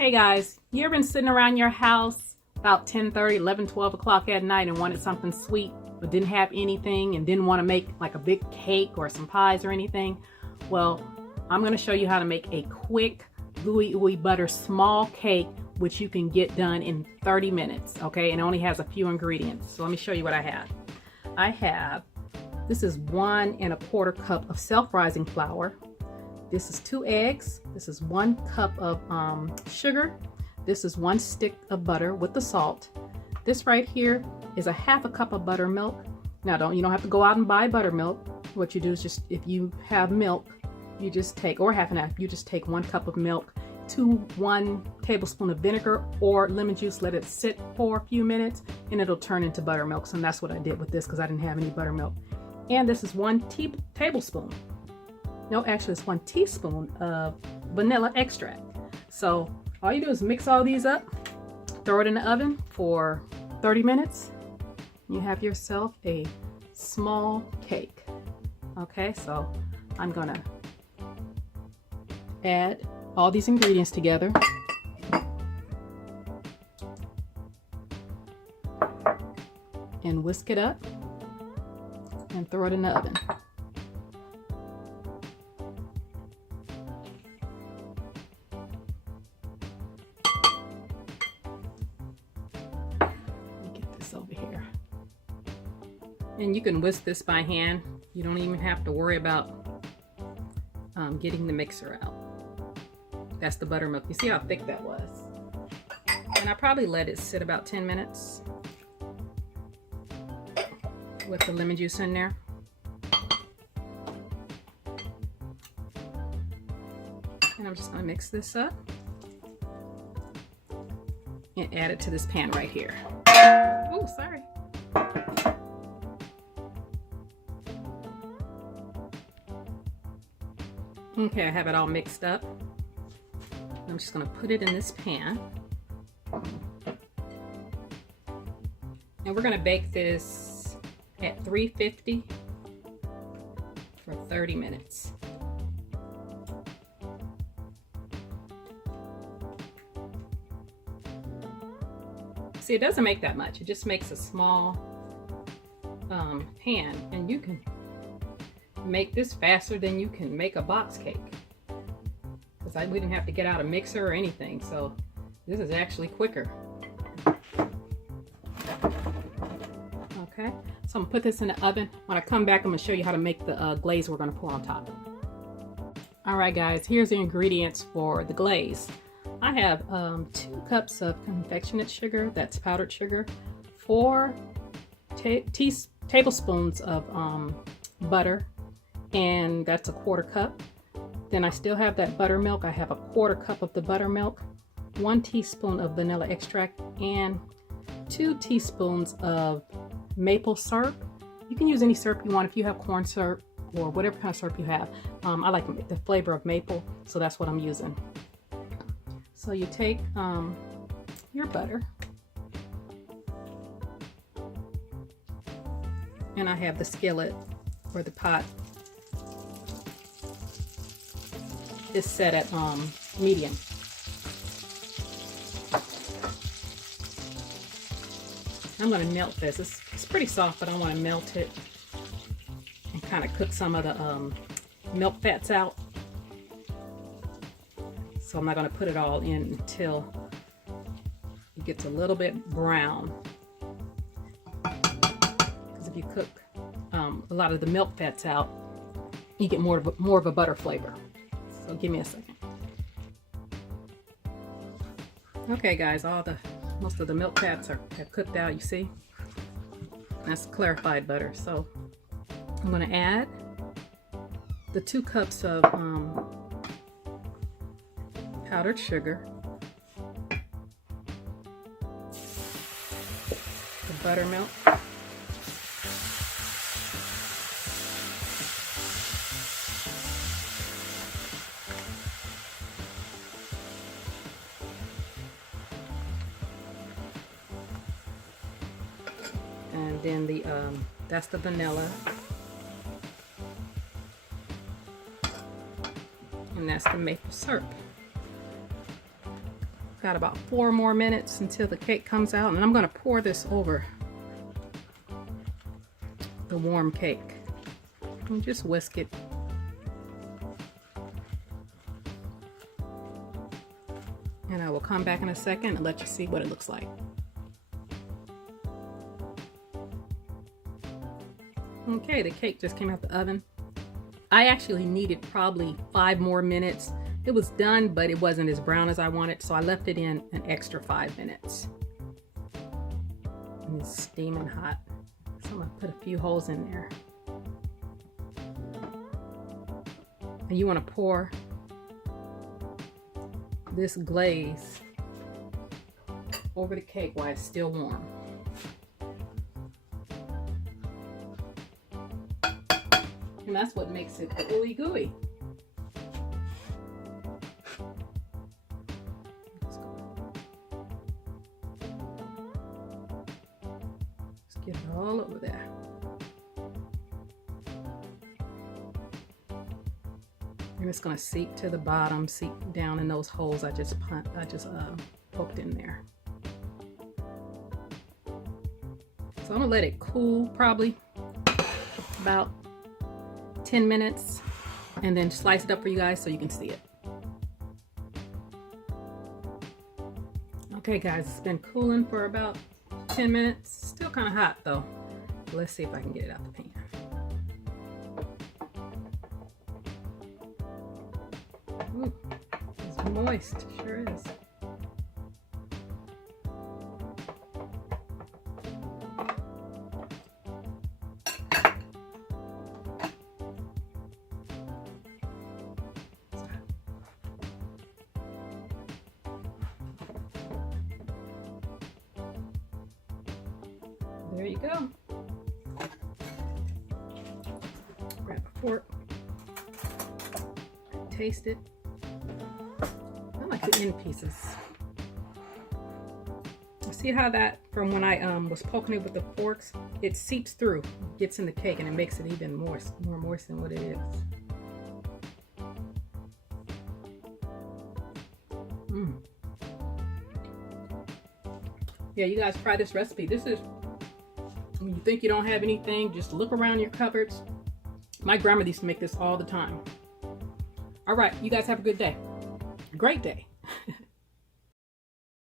Hey guys, you ever been sitting around your house about 10:30, 11, 12 o'clock at night and wanted something sweet but didn't have anything and didn't want to make like a big cake or some pies or anything? Well, I'm going to show you how to make a quick gooey ooey butter small cake which you can get done in 30 minutes, okay? And it only has a few ingredients. So let me show you what I have. This is 1 1/4 cup of self-rising flour. This is 2 eggs. This is 1 cup of sugar. This is 1 stick of butter with the salt. This right here is a 1/2 cup of buttermilk. Now you don't have to go out and buy buttermilk. What you do is just, if you have milk, you just take, or half and half, you just take 1 cup of milk, 1 tablespoon of vinegar or lemon juice, let it sit for a few minutes and it'll turn into buttermilk. So that's what I did with this because I didn't have any buttermilk. And this is 1 tablespoon. No, actually it's 1 teaspoon of vanilla extract. So all you do is mix all these up, throw it in the oven for 30 minutes. You have yourself a small cake. Okay, so I'm gonna add all these ingredients together. And whisk it up and throw it in the oven. Over here, and you can whisk this by hand. You don't even have to worry about getting the mixer out. That's the buttermilk. You see how thick that was? And I probably let it sit about 10 minutes with the lemon juice in there. And I'm just going to mix this up and add it to this pan right here. Oh, sorry. Okay, I have it all mixed up. I'm just going to put it in this pan. And we're going to bake this at 350 for 30 minutes. See, it doesn't make that much. It just makes a small pan, and you can make this faster than you can make a box cake. Because we didn't have to get out a mixer or anything, so this is actually quicker. Okay, so I'm gonna put this in the oven. When I come back, I'm gonna show you how to make the glaze we're gonna pour on top. All right, guys, here's the ingredients for the glaze. I have 2 cups of confectionate sugar, that's powdered sugar, 4 tablespoons of butter, and that's a 1/4 cup. Then I still have that buttermilk. I have a 1/4 cup of the buttermilk, 1 teaspoon of vanilla extract, and 2 teaspoons of maple syrup. You can use any syrup you want if you have corn syrup or whatever kind of syrup you have. I like the flavor of maple, so that's what I'm using. So you take your butter, and I have the skillet or the pot is set at medium. I'm going to melt this. It's pretty soft, but I want to melt it and kind of cook some of the milk fats out. So I'm not going to put it all in until it gets a little bit brown. Because if you cook a lot of the milk fats out, you get more of a butter flavor. So give me a second. Okay, guys, most of the milk fats have cooked out. You see, that's clarified butter. So I'm going to add the 2 cups of powdered sugar, the buttermilk, and then that's the vanilla, and that's the maple syrup. Got about 4 more minutes until the cake comes out, and I'm going to pour this over the warm cake and just whisk it. And I will come back in a second and let you see what it looks like. Okay, the cake just came out the oven. I actually needed probably 5 more minutes. It was done, but it wasn't as brown as I wanted, so I left it in an extra 5 minutes. And it's steaming hot, so I'm gonna put a few holes in there. And you wanna pour this glaze over the cake while it's still warm. And that's what makes it ooey gooey. Just get it all over there. And it's going to seep to the bottom, seep down in those holes I just poked in there. So I'm going to let it cool probably about 10 minutes and then slice it up for you guys so you can see it. Okay guys, it's been cooling for about 10 minutes. Still kind of hot though. Let's see if I can get it out the pan. Ooh, it's moist, it sure is. There you go. Grab a fork. Taste it. I like the end pieces. See how that, from when I was poking it with the forks, it seeps through, gets in the cake, and it makes it even more moist than what it is. Yeah, you guys try this recipe. This is, when you think you don't have anything, just look around your cupboards. My grandma used to make this all the time. All right, you guys have a good day. Great day.